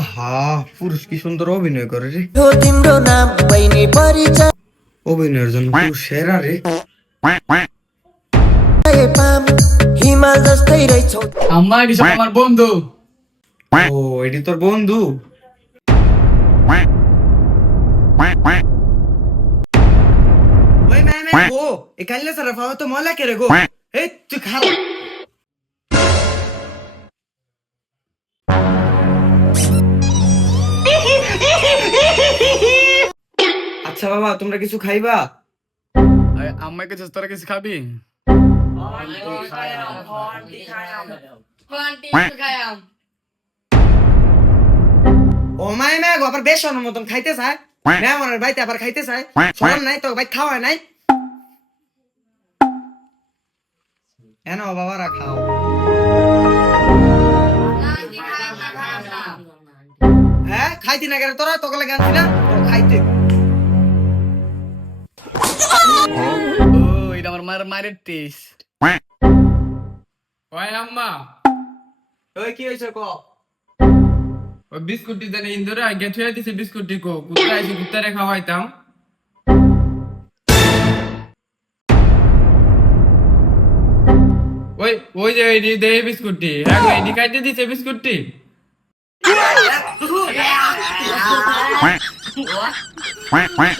আহা, পুরুষ কি সুন্দর অভিনয় করে রে। हो तिम्रो नाम बहिनी परिचय অভিনয়ের জন্য পুরুষ সেরা রে। पाम हिमाल जस्तै रहेछौ আম্মা এটি সব আমার বন্ধু। ও, এটি তোর বন্ধু? ওই ম্যাম গো, এ কাল্লা সারা ফাও তো মলা কে রে গো। এই তুই খারাপ। আচ্ছা বাবা, তোমরা কিছু খাইবা? আম্মাকে তোরা কিছু খাবি? ও মাই গো, আবার বেশনের মতন খাইতে চায়। ম্যাম ওনার বাইতে আবার খাইতে চায়। শরম নাই তো, ভাই খাওয়া নাই। এনো বাবারা খাও। হ্যাঁ, খাইতি না কেন তোরা? তোকে লাগে আনছি না তো খাইতে। ও এটা আমার মায়ের টেস্ট। ওই আম্মা, ওই কি হয়েছে ক? ওই বিস্কুটটি জানি ইন্দুরে আগে থুয়ে দিছে বিস্কুটটি কো কুত্তা আইছে কুত্তারে খাওয়াইতাম। ওই ওই যে এই দে বিস্কুটটি, হ্যাঁ গো এডি খাইতে দিছে বিস্কুটটি। quack quack